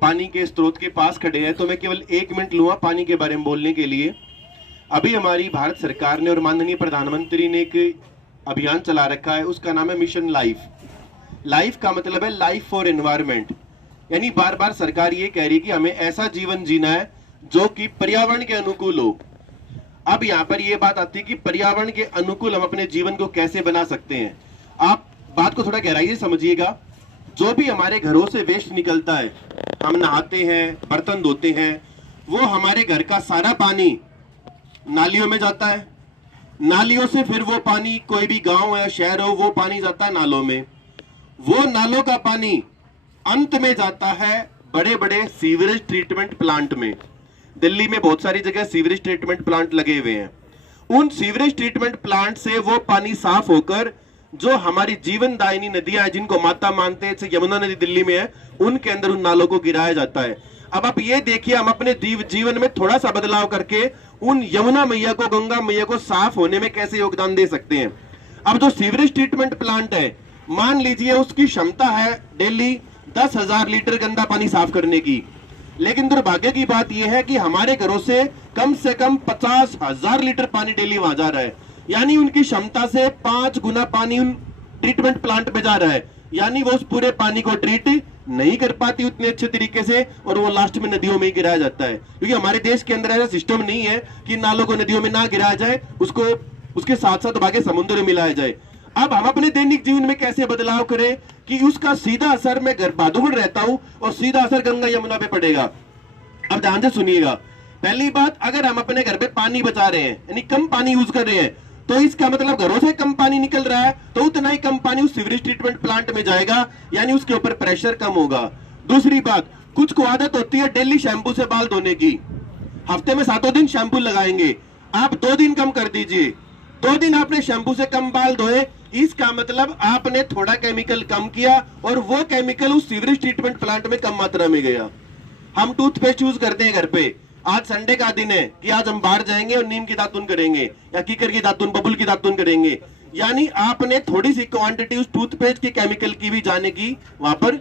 पानी के स्रोत के पास खड़े हैं, तो मैं केवल 1 मिनट लूंगा पानी के बारे में बोलने के लिए। अभी हमारी भारत सरकार ने और माननीय प्रधानमंत्री ने एक अभियान चला रखा है, उसका नाम है मिशन लाइफ। लाइफ का मतलब है लाइफ फॉर एनवायरमेंट, यानी बार बार सरकार ये कह रही है कि हमें ऐसा जीवन जीना है जो कि पर्यावरण के अनुकूल हो। अब यहाँ पर ये बात आती है कि पर्यावरण के अनुकूल हम अपने जीवन को कैसे बना सकते हैं। आप बात को थोड़ा गहराई से समझिएगा। जो भी हमारे घरों से वेस्ट निकलता है, हम नहाते हैं, बर्तन धोते हैं, वो हमारे घर का सारा पानी नालियों में जाता है। नालियों से फिर वो पानी, कोई भी गांव या शहर हो, वो पानी जाता है नालों में। वो नालों का पानी अंत में जाता है बड़े बड़े सीवरेज ट्रीटमेंट प्लांट में। दिल्ली में बहुत सारी जगह सीवरेज ट्रीटमेंट प्लांट लगे हुए हैं। उन सीवरेज ट्रीटमेंट प्लांट से वो पानी साफ होकर जो हमारी जीवनदायिनी नदियां हैं, जिनको माता मानते हैं, जैसे यमुना नदी दिल्ली में है, उनके अंदर उन नालों को गिराया जाता है। अब आप ये देखिए, हम अपने जीवन में थोड़ा सा बदलाव करके उन यमुना मैया को, गंगा मैया को साफ होने में कैसे योगदान दे सकते हैं। अब जो सीवरेज ट्रीटमेंट प्लांट है, मान लीजिए उसकी क्षमता है डेली 10,000 लीटर गंदा पानी साफ करने की, लेकिन दुर्भाग्य की बात यह है कि हमारे घरों से कम 50,000 लीटर पानी डेली वहां जा रहा है। यानी उनकी क्षमता से 5 गुना पानी उन ट्रीटमेंट प्लांट में जा रहा है। यानी वो उस पूरे पानी को ट्रीट नहीं कर पाती उतने अच्छे तरीके से, और वो लास्ट में नदियों में ही गिराया जाता है। क्योंकि हमारे देश के अंदर ऐसा सिस्टम नहीं है कि नालों को नदियों में ना गिराया जाए, उसको उसके साथ साथ भागे समुद्र में मिलाया जाए। अब हम अपने दैनिक जीवन में कैसे बदलाव करें कि उसका सीधा असर, मैं घर बहादुर रहता हूं और सीधा असर गंगा यमुना पे पड़ेगा। अब ध्यान से सुनिएगा। पहली बात, अगर हम अपने घर पे पानी बचा रहे हैं, यानी कम पानी यूज कर रहे हैं, तो इसका मतलब घरों से कम पानी निकल रहा है, तो उतना ही कम पानी उस सीवरेज ट्रीटमेंट प्लांट में जाएगा, यानी उसके ऊपर प्रेशर कम होगा। दूसरी बात, कुछ को आदत होती है डेली शैम्पू से बाल धोने की, हफ्ते में 7 दिन शैम्पू लगाएंगे। आप 2 दिन कम कर दीजिए, 2 दिन आपने शैम्पू से कम बाल धोए, इसका मतलब आपने थोड़ा केमिकल कम किया और वो केमिकल उस सीवरेज ट्रीटमेंट प्लांट में कम मात्रा में गया। हम टूथपेस्ट यूज करते हैं घर पे, आज संडे का दिन है कि आज हम बाहर जाएंगे और नीम की दातुन करेंगे या कीकर की दातुन, बबुल की दातुन करेंगे, यानी आपने थोड़ी सी क्वांटिटी उस टूथपेस्ट के केमिकल की भी जाने की वहां पर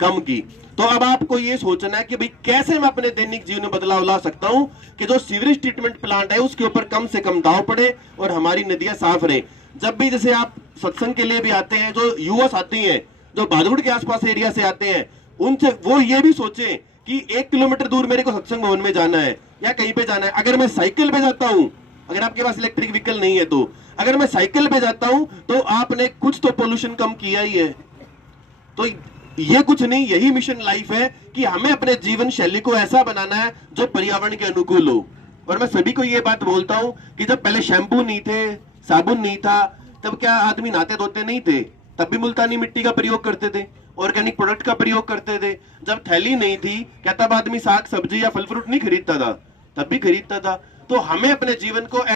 कम की। तो अब आपको ये सोचना है कि भाई कैसे मैं अपने दैनिक जीवन में बदलाव ला सकता हूं कि जो सीवरेज ट्रीटमेंट प्लांट है उसके ऊपर कम से कम दाव पड़े और हमारी नदियां साफ रहे। जब भी जैसे आप सत्संग के लिए भी आते हैं, जो युवा साथी हैं, जो बहादुरगढ़ के आसपास एरिया से आते हैं, उनसे वो ये भी सोचे कि 1 किलोमीटर दूर मेरे को सत्संग भवन में जाना है या कहीं पे जाना है, अगर मैं साइकिल पे जाता हूं, अगर आपके पास इलेक्ट्रिक व्हीकल नहीं है तो, अगर मैं साइकिल पे जाता हूं तो आपने कुछ तो पोल्यूशन कम किया ही है। तो ये कुछ नहीं, यही मिशन लाइफ है कि हमें अपने जीवन शैली को ऐसा बनाना है जो पर्यावरण के अनुकूल हो। और मैं सभी को ये बात बोलता हूं कि जब पहले शैम्पू नहीं थे, साबुन नहीं था, तब क्या आदमी नहाते धोते नहीं थे? तब भी मुल्तानी मिट्टी का प्रयोग करते थे, ऑर्गेनिक प्रोडक्ट का प्रयोग करते थे। जब थैली नहीं थी, क्या तब आदमी साग सब्जी या फल फ्रूट नहीं खरीदता था? तब भी खरीदता था। तो हमें अपने जीवन को